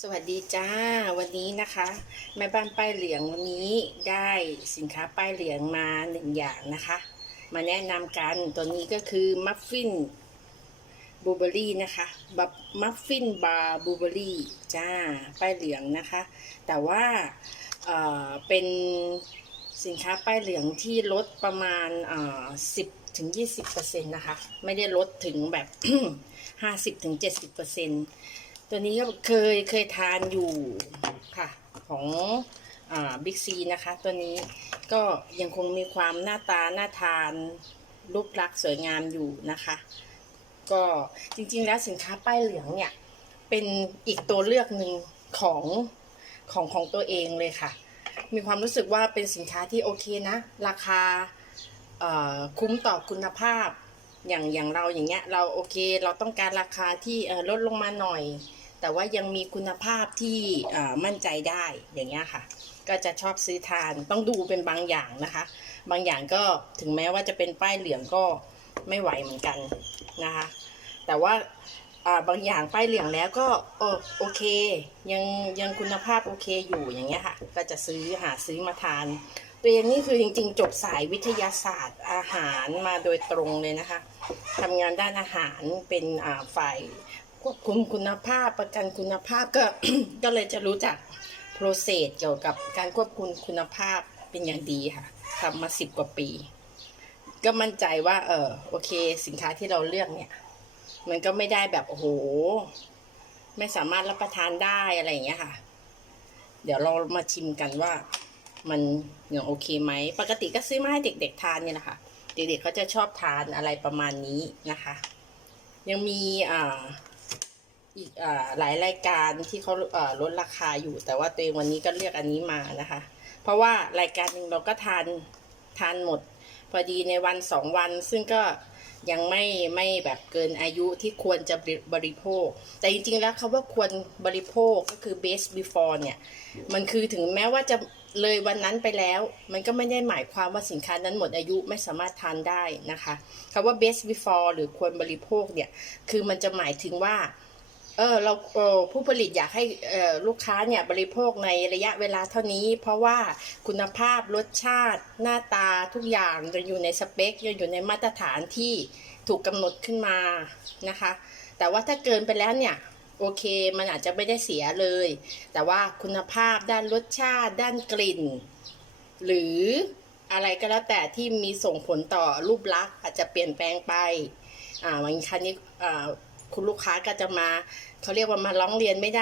สวัสดีจ้าวันนี้นะคะแม่บ้านป้ายเหลืองวันนี้ได้สินค้าป้ายเหลืองมาหนึ่งอย่างนะคะ มาแนะนำกันตัวนี้ก็คือมัฟฟินบลูเบอรี่นะคะบับมัฟฟินบาร์บลูเบอรี่จ้าป้ายเหลืองนะคะ แต่ว่าเอ่อเป็นสินค้าป้ายเหลืองที่ลดประมาณเอ่อ10ถึง20%นต์นะคะ ไม่ได้ลดถึงแบบ50ถึง70%ตััวนี้ก็เคยเคยทานอยู่ค่ะของบิ๊กซีนะคะ ตัวนี้ก็ยังคงมีความหน้าตาน่าทานรูปลักษณ์สวยงามอยู่นะคะ ก็จริงๆแล้วสินค้าป้ายเหลืองเนี่ย เป็นอีกตัวเลือกหนึ่งของของของตัวเองเลยค่ะ มีความรู้สึกว่าเป็นสินค้าที่โอเคนะ ราคาคุ้มต่อคุณภาพอย่างอย่างเราอย่างเงี้ยเราโอเค เราต้องการราคาที่ลดลงมาหน่อย แต่ว่ายังมีคุณภาพที่มั่นใจได้อย่างเงี้ยค่ะ ก็จะชอบซื้อทานต้องดูเป็นบางอย่างนะคะ บางอย่างก็ถึงแม้ว่าจะเป็นป้ายเหลืองก็ไม่ไหวเหมือนกันนะคะ แต่ว่าบางอย่างป้ายเหลืองแล้วก็โอโอเค ยังยังคุณภาพโอเคอยู่อย่างเงี้ยค่ะ ก็จะซื้อหาซื้อมาทานตัวเองนี่คือจริงๆ จบสายวิทยาศาสตร์อาหารมาโดยตรงเลยนะคะทำงานด้านอาหารเป็นฝ่าย ควบคุมคุณภาพประกันคุณภาพก็ก็เลยจะรู้จักโปรเซสเกี่ยวกับการควบคุมคุณภาพเป็นอย่างดีค่ะทำมาสิบกว่าปี ก็มั่นใจว่า เออโอเค สินค้าที่เราเลือกเนี่ย มันก็ไม่ได้แบบโอ้โห ไม่สามารถรับประทานได้อะไรอย่างเงี้ยค่ะ เดี๋ยวเรามาชิมกันว่ามันยังโอเคไหม ปกติก็ซื้อมาให้เด็ก ๆ ทานเนี่ยแหละค่ะ เด็กๆเขาจะชอบทานอะไรประมาณนี้นะคะ ยังมีอ่าอีกอ่า หลายรายการที่เขาลดราคาอยู่ แต่ว่าตัวเองวันนี้ก็เลือกอันนี้มานะคะ เพราะว่ารายการหนึ่งเราก็ทานทานหมด พอดีในวันสองวัน ซึ่งก็ยังไม่ไม่แบบเกินอายุที่ควรจะบริโภค แต่จริงๆแล้วคาว่าควรบริโภคก็คือ best before เนี่ย มันคือถึงแม้ว่าจะเลยวันนั้นไปแล้ว มันก็ไม่ได้หมายความว่าสินค้านั้นหมดอายุไม่สามารถทานได้นะคะคำว่า best before หรือควรบริโภคเนี่ย คือมันจะหมายถึงว่า เออเราเออผู้ผลิตอยากให้ออลูกค้าเนี่ยบริโภคในระยะเวลาเท่านี้ เพราะว่าคุณภาพรสชาติ หน้าตาทุกอย่างจะอยู่ในสเปคจะอยู่ในมาตรฐานที่ถูกกำหนดขึ้นมานะคะ แต่ว่าถ้าเกินไปแล้วเนี่ยโอเคมันอาจจะไม่ได้เสียเลย แต่ว่าคุณภาพด้านรสชาติ ด้านกลิ่น หรืออะไรก็แล้วแต่ที่มีส่งผลต่อรูปลักษณ์อาจจะเปลี่ยนแปลงไปอ่าวันคันนี้อ่า คุณลูกค้าก็จะมาเขาเรียกว่ามาร้องเรียนไม่ได้